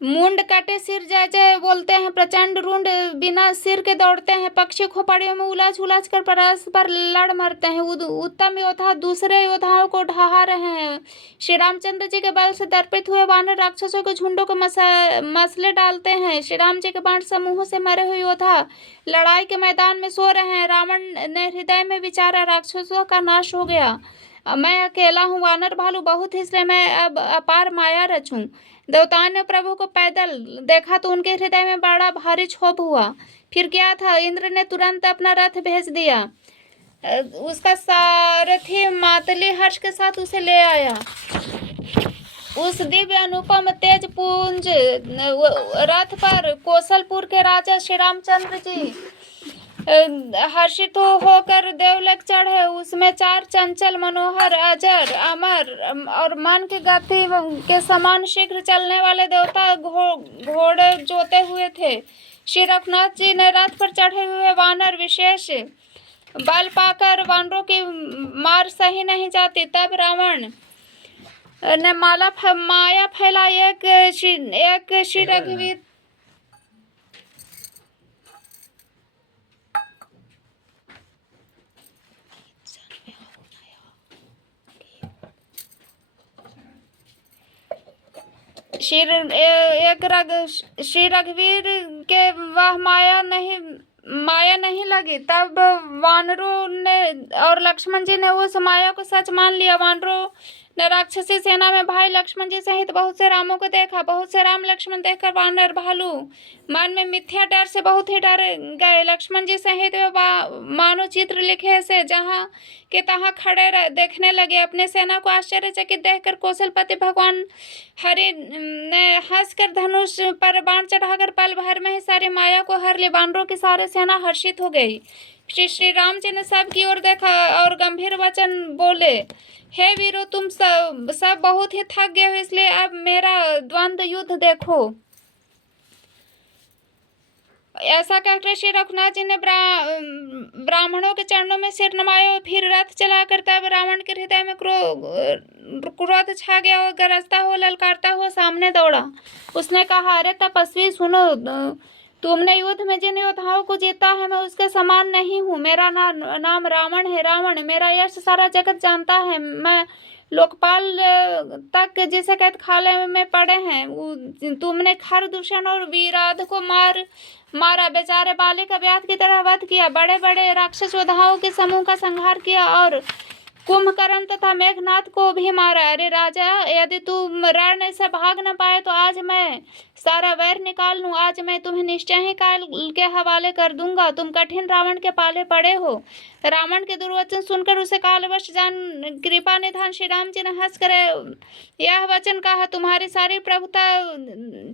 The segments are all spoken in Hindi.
मुंड कटे सिर जय जय बोलते हैं, प्रचंड रुंड बिना सिर के दौड़ते हैं, पक्षी खोपड़ियों में उलझ उलझ कर परस्पर लड़ मरते हैं। उत्तम योद्धा दूसरे योद्धाओं को ढहा रहे हैं। श्री रामचंद्र जी के बल से दर्पित हुए वानर राक्षसों के झुंडों को मसले डालते हैं। श्री राम जी के बाण समूह से मरे हुए योद्धा लड़ाई के मैदान में सो रहे हैं। रावण ने हृदय में विचारा, राक्षसों का नाश हो गया, मैं अकेला हूँ वानर भालू बहुत, इसलिए मैं अब अपार माया रचूं। देवताओं ने प्रभु को पैदल देखा तो उनके हृदय में बड़ा भारी क्षोभ हुआ। फिर क्या था, इंद्र ने तुरंत अपना रथ भेज दिया। उसका सारथी मातली हर्ष के साथ उसे ले आया। उस दिव्य अनुपम तेज पुंज रथ पर कौशलपुर के राजा श्री रामचंद्र जी हर्षित होकर देवलोक चढ़े। उसमें 4 चंचल मनोहर अजर अमर और मन की गति के समान शीघ्र चलने वाले देवता घोड़े जोते हुए थे। श्री रघुनाथ जी ने रथ पर चढ़े हुए वानर विशेष बल पाकर वानरों की मार सही नहीं जाती, तब रावण ने माया फैला एक श्री रघुवीर श्री रघुवीर के वह माया नहीं लगी। तब वानरों ने और लक्ष्मण जी ने उस माया को सच मान लिया। वानरों ने राक्षसी सेना में भाई लक्ष्मण जी सहित बहुत से रामों को देखा। बहुत से राम लक्ष्मण देखकर वानर भालू मन में मिथ्या डर से बहुत ही डर गए। लक्ष्मण जी सहित वे मानो चित्र लिखे से जहाँ के तहाँ खड़े देखने लगे। अपने सेना को आश्चर्यचकित देखकर कौशलपति भगवान हरि ने हंसकर धनुष पर बाण चढ़ाकर पल भर में ही सारी माया को हर ली। वानरों की सारी सेना हर्षित हो गई। श्री राम जी ने सब की ओर देखा और गंभीर वचन बोले, हे वीरो, तुम सब बहुत ही थक गए हो, इसलिए अब मेरा द्वंद्व युद्ध देखो। ऐसा कहकर श्री रघुनाथ जी ने ब्राह्मणों के चरणों में सिर नवाया। फिर रथ चलाकर तब रावण के हृदय में क्रोध छा गया और गरजता हो ललकारता हो सामने दौड़ा। उसने कहा, अरे तपस्वी सुनो, तुमने युद्ध में जिन योद्धाओं को जीता है मैं उसके समान नहीं हूँ। मेरा नाम रावण है। रावण मेरा यश सारा जगत जानता है। मैं लोकपाल तक जिसे कैद खाने में पड़े हैं। तुमने खर दूषण और विराध को मारा, बेचारे बालिक अव्याध की तरह वध किया। बड़े बड़े राक्षस योद्धाओं के समूह का संहार किया और कुंभकर्ण तथा मेघनाथ को भी मारा। अरे राजा, यदि तुम रण से भाग न पाए तो आज मैं सारा वैर निकाल लूं। आज मैं तुम्हें निश्चय ही काल के हवाले कर दूंगा। तुम कठिन रावण के पाले पड़े हो। रावण के दुर्वचन सुनकर उसे कालवश जान कृपा निधान श्री राम जी ने हंस कर यह वचन कहा, तुम्हारी सारी प्रभुता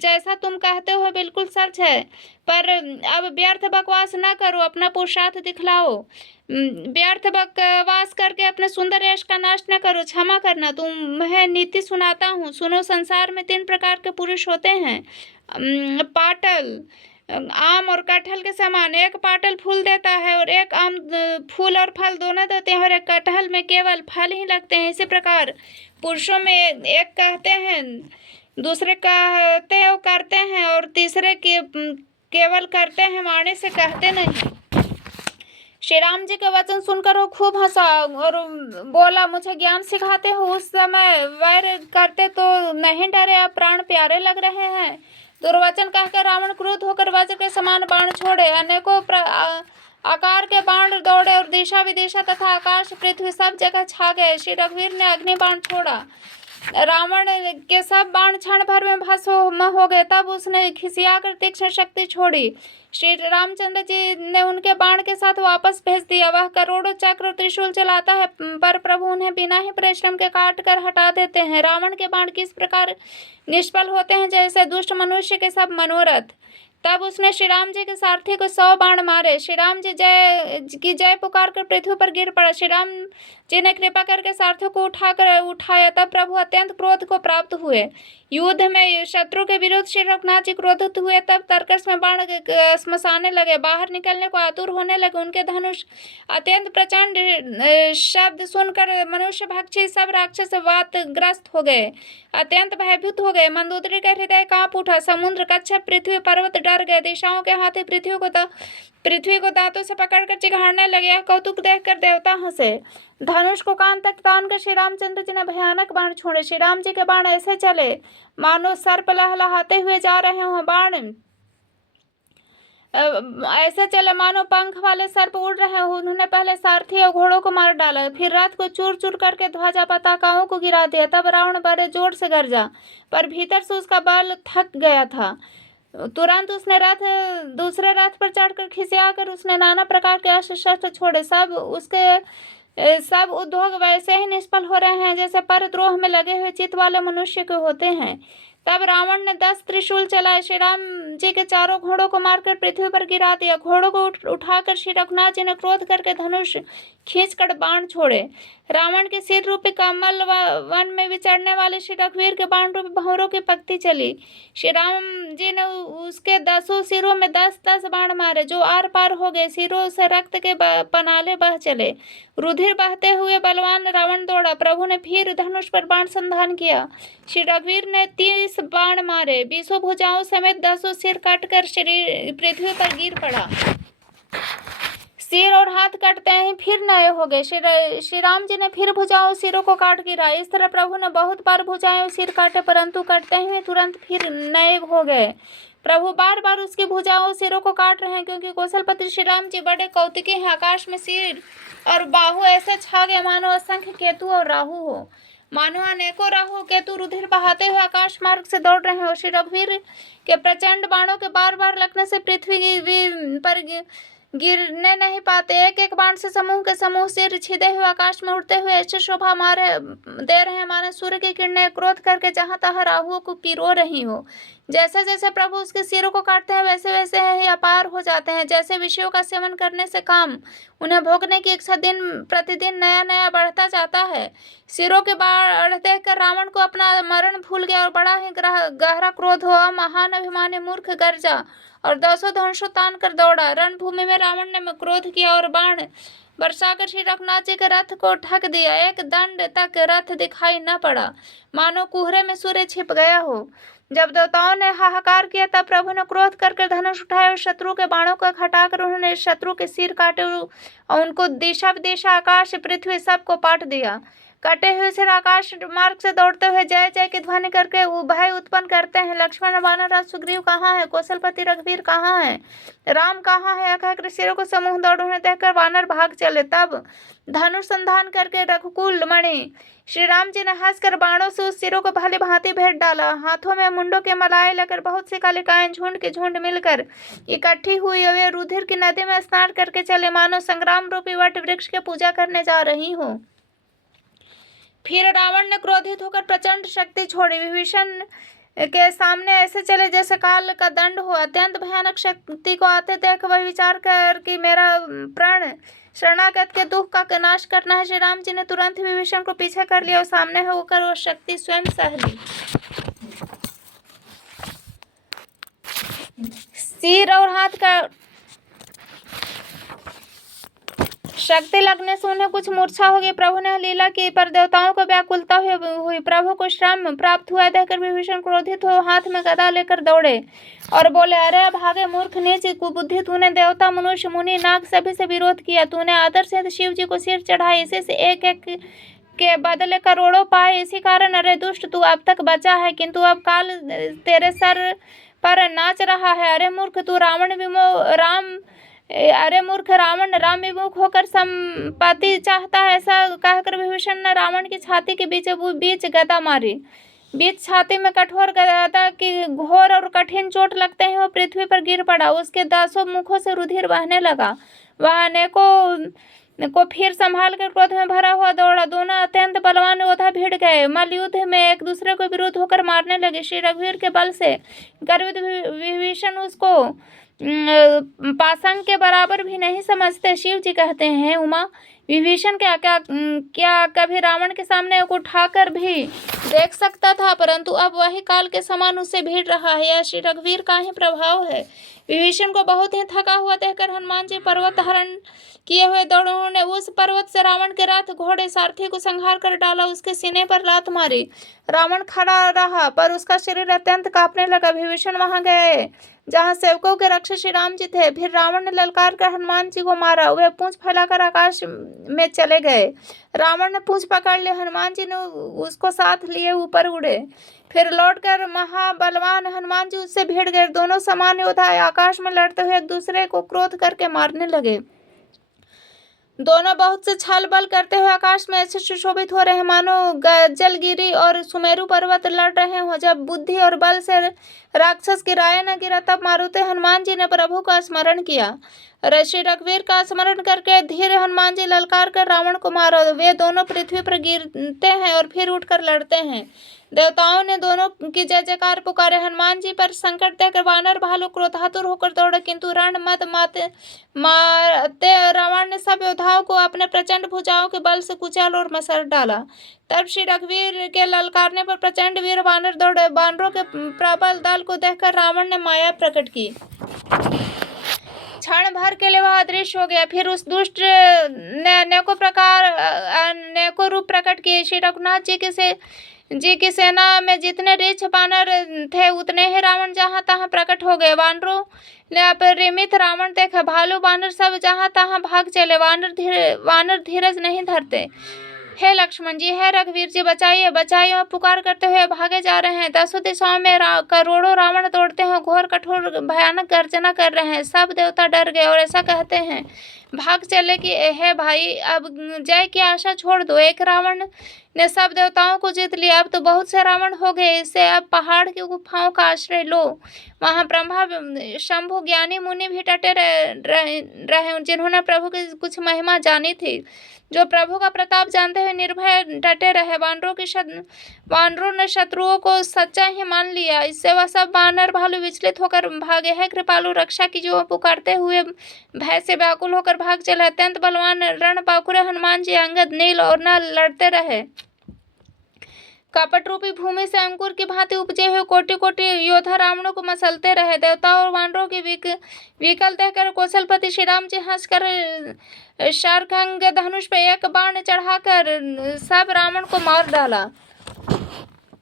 जैसा तुम कहते हो बिल्कुल सच है, पर अब व्यर्थ बकवास न करो, अपना पुरुषार्थ दिखलाओ। व्यर्थ बकवास करके अपने सुंदर यश का नाश न करो। क्षमा करना, तुम्हें नीति सुनाता हूँ। सुनो, संसार में 3 प्रकार के पुरुष होते हैं, पाटल, आम और कटहल के समान। एक पाटल फूल देता है और एक आम फूल और फल दोनों देते हैं, और एक कटहल में केवल फल ही लगते हैं। इसी प्रकार पुरुषों में एक कहते हैं, दूसरे कहते और करते हैं, और तीसरे केवल करते हैं, वाणी से कहते नहीं। श्री राम जी के वचन सुनकर वो खूब हंसा और बोला, मुझे ज्ञान सिखाते हो? उस समय वैर करते तो नहीं डरे, अब प्राण प्यारे लग रहे हैं। दुर्वचन कहकर रावण क्रुद्ध होकर वज्र के समान बाण छोड़े। अनेकों आकार के बाण दौड़े और दिशा विदिशा तथा आकाश पृथ्वी सब जगह छा गए। श्री रघुवीर ने अग्नि बाण छोड़ा। रावण के सब बाण क्षण भर में भस्म हो गए। तब उसने खिसियाकर तीक्ष्ण शक्ति छोड़ी। श्री रामचंद्र जी ने उनके बाण के साथ वापस भेज दिया। वह करोड़ों चक्र और त्रिशूल चलाता है, पर प्रभु उन्हें बिना ही परिश्रम के काट कर हटा देते हैं। रावण के बाण किस प्रकार निष्फल होते हैं, जैसे दुष्ट मनुष्य के सब मनोरथ। तब उसने श्री राम जी के सारथी को 100 बाण मारे। श्री राम जी जय पुकार कर पृथ्वी पर गिर पड़ा। श्री राम जिन्हें कृपा करके सारथियों को उठाया। तब प्रभु अत्यंत क्रोध को प्राप्त हुए। युद्ध में शत्रु के विरुद्ध श्री रघुनाथ जी क्रोधित हुए। तब तर्कस में बाण स्मशाने लगे, बाहर निकलने को आतुर होने लगे। उनके धनुष अत्यंत प्रचंड शब्द सुनकर मनुष्य भक्षी सब राक्षस वातग्रस्त हो गए, अत्यंत भयभीत हो गए। मंदोदरी का हृदय कांप उठा। समुद्र, कच्छप, पृथ्वी, पर्वत डर गए। दिशाओं के हाथी पृथ्वी को दांतों से पकड़कर चिघाड़ने लगे। यह कौतुक देखकर देवता हंसे। धनुष को कान तक तानकर श्री रामचंद्र जी ने भयानक बाण छोड़े। श्री राम जी के बाण ऐसे चले मानो सर्प लहलहाते हुए जा रहे हों। बाण ऐसे चले मानो पंख वाले सर्प उड़ रहे हो। उन्होंने पहले सारथी और घोड़ों को मार डाला, फिर रथ को चूर चूर करके ध्वजा पताकाओं को गिरा दिया। तब रावण बड़े जोर से गरजा, पर भीतर से उसका बल थक गया था। तुरंत उसने दूसरे रथ पर चढ़कर खिसियाकर उसने नाना प्रकार के अस्त्र शस्त्र छोड़े। सब उद्योग वैसे ही निष्फल हो रहे हैं जैसे परद्रोह में लगे हुए चित्त वाले मनुष्य के होते हैं। तब रावण ने 10 त्रिशूल चलाए, श्री राम जी के चारों घोड़ों को मारकर पृथ्वी पर गिरा दिया। घोड़ों को उठाकर श्री रघुनाथ जी ने क्रोध करके धनुष खींचकर बाण छोड़े। रावण के सिर रूपी कमल वन में विचरने वाले श्री रघुवीर के बाण रूपी भंवरों की पक्ति चली। श्री राम जी ने उसके 10 सिरों में 10 बाण मारे, जो आर पार हो गए। सिरों से रक्त के पनाले बह चले। रुधिर बहते हुए बलवान रावण दौड़ा। प्रभु ने फिर धनुष पर बाण संधान किया। श्री रघुवीर ने 30 बाण मारे। 20 भुजाओं समेत 10 सिर काटकर शरीर पृथ्वी पर गिर पड़ा। सिर और हाथ कटते ही फिर नए हो गए। श्री राम जी ने फिर भुजाओं सिरों को काट गिरा। इस तरह प्रभु ने बहुत बार भुजाएं सिर काटे, परंतु कटते ही तुरंत फिर नए हो गए। प्रभु बार बार उसकी भुजाओं सिरों को काट रहे हैं, क्योंकि कौशलपति श्री राम जी बड़े कौतिकी हैं। आकाश में सिर और बाहु ऐसे छा गए मानो असंख्य केतु और राहु हो। मानो अनेकों राहु केतु रुधिर बहाते हुए आकाश मार्ग से दौड़ रहे हो। श्री रघुवीर के प्रचंड बाणों के बार बार लगने से पृथ्वी पर गिरने नहीं पाते। एक एक बाण से समूह के समूह सिर छिदे हुए आकाश में उड़ते हुए ऐसे शोभा दे रहे हैं मानो सूर्य की किरणें क्रोध करके जहां तहां राहुओं को पिरो रही हो। जैसे जैसे प्रभु उसके सिरों को काटते हैं वैसे वैसे ही अपार हो जाते हैं। जैसे विषयों का सेवन करने से काम उन्हें भोगने की इच्छा दिन प्रतिदिन नया नया बढ़ता जाता है। सिरों के बाढ़ देखकर रावण को अपना मरण भूल गया और बड़ा ही गहरा क्रोध हुआ। महान अभिमानी मूर्ख गर्जा और 10 धनुषों तान कर दौड़ा। रणभूमि में रावण ने क्रोध किया और बाण बरसाकर श्री रघुनाथ जी के रथ को ढक दिया। एक दंड तक रथ दिखाई न पड़ा, मानो कुहरे में सूर्य छिप गया हो। जब देवताओं ने हाहाकार किया तब प्रभु ने क्रोध करके धनुष उठाए और शत्रु के बाणों को हटाकर उन्होंने शत्रु के सिर काटे और उनको दिशा विदिशा आकाश पृथ्वी सबको पाट दिया। कटे हुए सिर आकाश मार्ग से दौड़ते हुए जय जय की ध्वनि करके भय उत्पन्न करते हैं। लक्ष्मण वानरराज सुग्रीव कहाँ है? कौशलपति रघुवीर कहाँ है? राम कहाँ है? कहकर सिरों को समूह दौड़ने देखकर वानर भाग चले। तब धनुष संधान करके रघुकुल मणि श्री राम जी ने हंसकर बाणों से उस सिरों को भली भांति भेंट डाला। हाथों में मुंडों के मलाए लेकर बहुत सी कालिकाएं झुंड के झुंड मिलकर इकट्ठी हुई वे रुधिर की नदी में स्नान करके चले, मानो संग्राम रूपी वट वृक्ष की पूजा करने जा रही हो। फिर रावण ने क्रोधित होकर प्रचंड शक्ति छोड़ी। विभीषण के सामने ऐसे चले जैसे काल का दंड हो। अत्यंत भयानक शक्ति को आते देख वह विचार कर कि मेरा प्राण शरणागत के दुख का नाश करना है। श्री राम जी ने तुरंत ही विभीषण को पीछे कर लिया और सामने होकर वो शक्ति स्वयं सह ली। सिर और हाथ का शक्ति लगने से उन्हें कुछ मूर्छा हो गई। प्रभु ने लीला की, पर देवताओं को व्याकुलता हुई। प्रभु को श्रम प्राप्त हुआ देखकर विभीषण क्रोधित हो हाथ में गदा लेकर दौड़े और बोले, अरे भागे मूर्ख नीच कुबुद्धि, तूने देवता मनुष्य मुनि नाग सभी से विरोध किया। तूने आदर से शिव जी को सिर चढ़ाए, इसी से एक एक के बदले करोड़ों पाए। इसी कारण अरे दुष्ट तू अब तक बचा है, किंतु अब काल तेरे सर पर नाच रहा है। अरे मूर्ख रावण राम विमुख होकर संपत्ति चाहता है। ऐसा कहकर विभीषण ने रावण की छाती के बीच गदा मारी। बीच छाती में कठोर गदा की घोर और कठिन चोट लगते ही वो पृथ्वी पर गिर पड़ा। उसके 10 मुखों से रुधिर बहने लगा। वह अनेकों को फिर संभाल कर क्रोध में भरा हुआ दौड़ा। दोनों अत्यंत बलवान योद्धा भिड़ गए। मल्ल युद्ध में एक दूसरे को विरुद्ध होकर मारने लगे। श्री रघुवीर के बल से गर्वित विभीषण उसको पासंग के बराबर भी नहीं समझते। शिव जी कहते हैं, उमा विभीषण क्या कभी रावण के सामने को उठाकर भी देख सकता था, परंतु अब वही काल के समान उससे भीड़ रहा है। यह श्री रघुवीर का ही प्रभाव है। विभीषण को बहुत ही थका हुआ देखकर हनुमान जी पर्वत धारण किए हुए दौड़े। उन्होंने उस पर्वत से रावण के रथ घोड़े सारथी को संहार कर डाला, उसके सीने पर लात मारी। रावण खड़ा रहा पर उसका शरीर अत्यंत कांपने लगा। विभीषण वहां गए जहां सेवकों के रक्षक श्री राम जी थे। फिर रावण ने ललकार कर हनुमान जी को मारा। वे पूंछ फैलाकर आकाश में चले गए। रावण ने पूंछ पकड़ ली, हनुमान जी ने उसको साथ लिए ऊपर उड़े। फिर लौटकर महाबलवान हनुमान जी उससे भिड़ गए। दोनों समान योद्धा आकाश में लड़ते हुए एक दूसरे को क्रोध करके मारने लगे। दोनों बहुत से छल बल करते हुए आकाश में ऐसे सुशोभित हो रहे हैं मानो जलगिरी और सुमेरु पर्वत लड़ रहे हो। जब बुद्धि और बल से राक्षस गिराए न गिरा, तब मारुति हनुमान जी ने प्रभु का स्मरण किया। श्री रघुवीर का स्मरण करके धीरे हनुमान जी ललकार कर रावण को मारा। वे दोनों पृथ्वी पर गिरते हैं और फिर उठकर लड़ते हैं। देवताओं ने दोनों की जय जयकार पुकारे। हनुमान जी पर संकट देखकर वानर भालू क्रोधातुर होकर दौड़े, किंतु रण मत मारते रावण ने सब योद्धाओं को अपने प्रचंड भुजाओं के बल से कुचल और मसर डाला। तब श्री रघुवीर के ललकारने पर प्रचंड वीर वानर दौड़े। वानरों के प्रबल दल को देखकर रावण ने माया प्रकट की। क्षण भर के लिए वह अदृश्य हो गया। फिर उस दुष्ट ने अनेकों रूप प्रकट किए। श्री रघुनाथ जी की सेना में जितने रीछ वानर थे, उतने ही रावण जहां तहां प्रकट हो गए। वानरों ने अपरिमित रावण देखा। भालू वानर सब जहां तहां भाग चले। वानर धीरज नहीं धरते। हे लक्ष्मण जी, हे रघुवीर जी, बचाइए बचाइए पुकार करते हुए भागे जा रहे हैं। दसों दिशाओं में करोड़ों रावण दौड़ते हैं, घोर कठोर भयानक गर्जना कर रहे हैं। सब देवता डर गए और ऐसा कहते हैं, भाग चले कि हे भाई, अब जय की आशा छोड़ दो। एक रावण ने सब देवताओं को जीत लिया, अब तो बहुत से रावण हो गए। इससे अब पहाड़ की गुफाओं का आश्रय लो। वहां ब्रह्मा शंभु ज्ञानी मुनि भी डटे रहे, जिन्होंने प्रभु की कुछ महिमा जानी थी, जो प्रभु का प्रताप जानते हुए निर्भय डटे रहे। वानरों ने शत्रुओं को सच्चा ही मान लिया। इससे वह सब वानर भालू विचलित होकर भागे। है कृपालु, रक्षा की जो पुकारते हुए भय से व्याकुल होकर भाग चले। अत्यंत बलवान रण पाकुरे हनुमान जी अंगद, नील और नल लड़ते रहे। कपट रूपी भूमि से अंकुर की भांति उपजे हुए कोटि कोटि योद्धा रावणों को मसलते रहे। देवताओं और वानरों की विकल देखकर कौशलपति श्री राम जी हंसकर शार्ंग धनुष पे एक बाण चढ़ाकर सब रावण को मार डाला।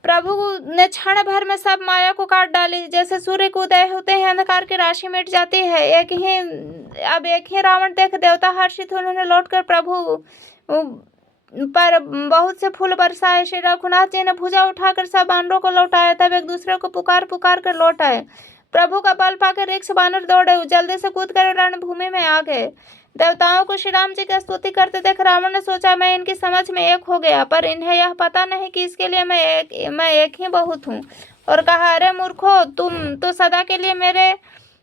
प्रभु ने क्षण भर में सब माया को काट डाली। जैसे सूर्य को उदय होते ही अंधकार की राशि मिट जाती है, अब एक ही रावण देख देवता हर्षित। उन्होंने लौटकर प्रभु पर बहुत से फूल बरसाए। श्री रघुनाथ जी ने भुजा उठाकर सब वानरों को लौटाया। तब एक दूसरे को पुकार कर लौट आए। प्रभु का बल पाकर 100 वानर दौड़े, जल्दी से कूद कर रणभूमि में आ गए। देवताओं को श्री राम जी की स्तुति करते देख रावण ने सोचा, मैं इनकी समझ में एक हो गया, पर इन्हें यह पता नहीं कि इसके लिए मैं एक ही बहुत हूँ। और कहा, अरे मूर्खो, तुम तो सदा के लिए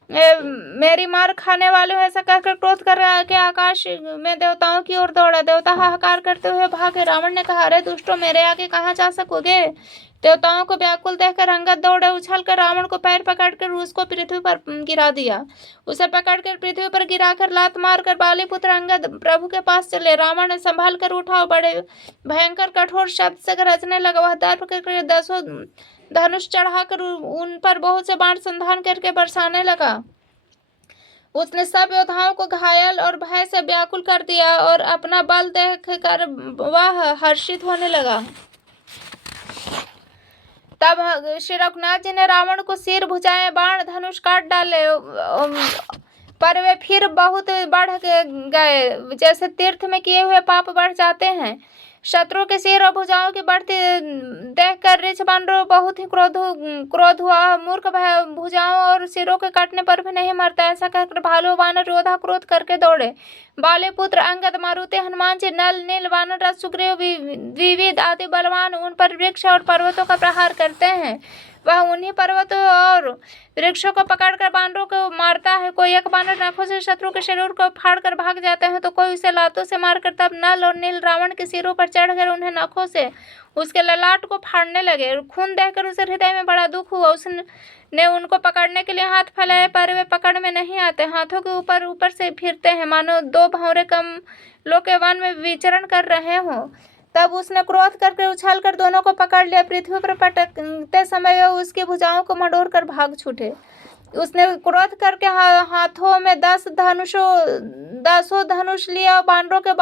मेरी मार खाने वाले हो। ऐसा कहकर क्रोध कर के आकाश में देवताओं की ओर दौड़ा। देवता हाहाकार करते हुए भागे। रावण ने कहा, अरे दुष्टों, मेरे आगे कहाँ जा सकोगे। देवताओं को व्याकुल देखकर अंगद दौड़े। उछलकर रावण को पैर पकड़कर उसको पृथ्वी पर गिरा दिया। उसे पकड़कर पृथ्वी पर गिराकर लात मारकर बालीपुत्र अंगद प्रभु के पास चले। रावण ने संभाल कर उठा और बड़े भयंकर कठोर शब्द से गरजने लगा। वह दर्प करके 10 धनुष चढ़ाकर उन पर बहुत से बाण संधान करके बरसाने लगा। उसने सब योद्धाओं को घायल और भय से व्याकुल कर दिया और अपना बल देखकर वह हर्षित होने लगा। तब श्री रघुनाथ जी ने रावण को सिर, भुजाएं, बाण, धनुष काट डाले, पर वे फिर बहुत बढ़ गए। जैसे तीर्थ में किए हुए पाप बढ़ जाते हैं। शत्रु के सिर और भुजाओं की बढ़ती देखकर ऋष वानरों बहुत ही क्रोध हुआ। मूर्ख भुजाओं और सिरों के काटने पर भी नहीं मरता। ऐसा कहकर भालू वानर योद्धा क्रोध करके दौड़े। बालीपुत्र अंगद, मारुति हनुमान जी, नल, नील, वानर, सुग्रीव, विविध आदि बलवान उन पर वृक्ष और पर्वतों का प्रहार करते हैं। वह उन्हीं पर्वतों और वृक्षों को पकड़कर वानरों को मारता है। कोई एक वानर नखों से शत्रु के शरीर को फाड़कर भाग जाते हैं, तो कोई उसे लातों से मारकर तब नल और नील रावण के सिरों पर चढ़कर उन्हें नखों से उसके ललाट को फाड़ने लगे। खून देखकर उसे हृदय में बड़ा दुख हुआ। उसने उनको पकड़ने के लिए हाथ फैलाए, पर वे पकड़ में नहीं आते, हाथों के ऊपर ऊपर से फिरते हैं मानो दो भंवरे कमलों के वन में विचरण कर रहे हों। तब उसने क्रोध करके उछाल कर दोनों को पकड़ लिया। पृथ्वी पर पटकते समय वे उसकी भुजाओं को मड़ोड़ कर भाग छूटे। उसने क्रोध करके हाथों में 10 धनुष लिया और बानरों के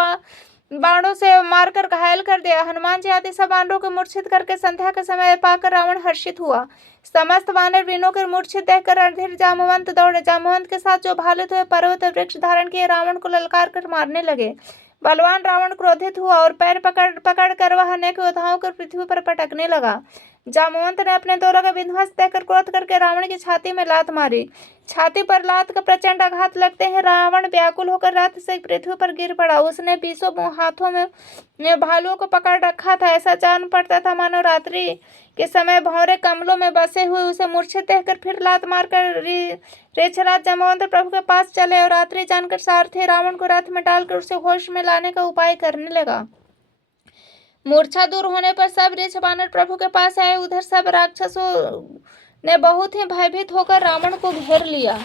बाणों से मारकर घायल कर दिया। हनुमान जी आदि सब बानरों को मूर्छित करके संध्या के समय पाकर रावण हर्षित हुआ। समस्त वानर वीरों के मूर्छित देखकर रणधीर जामवंत दौड़े। जामवंत के साथ जो भालुत हुए पर्वत वृक्ष धारण किए रावण को ललकार कर मारने लगे। बलवान रावण क्रोधित हुआ और पैर पकड़ कर वह अनेक योद्धाओं को पृथ्वी पर पटकने लगा। जामवंत ने अपने दोनों का विध्वंस देखकर क्रोध करके रावण की छाती में लात मारी। छाती पर लात का प्रचंड आघात लगते ही रावण व्याकुल होकर रथ से पृथ्वी पर गिर पड़ा। उसने 20 हाथों में भालुओं को पकड़ रखा था। ऐसा जान पड़ता था मानो रात्रि के समय भंवरे कमलों में बसे हुए। उसे मूर्छित देखकर फिर लात मारकर रेछराज जामवंत प्रभु के पास चले और रात्रि जानकर सारथी रावण को रथ में डालकर उसे होश में लाने का उपाय करने लगा। मूर्छा दूर होने पर सब ऋष वानर प्रभु के पास आए। उधर सब राक्षसों ने बहुत ही भयभीत होकर रावण को घेर लिया।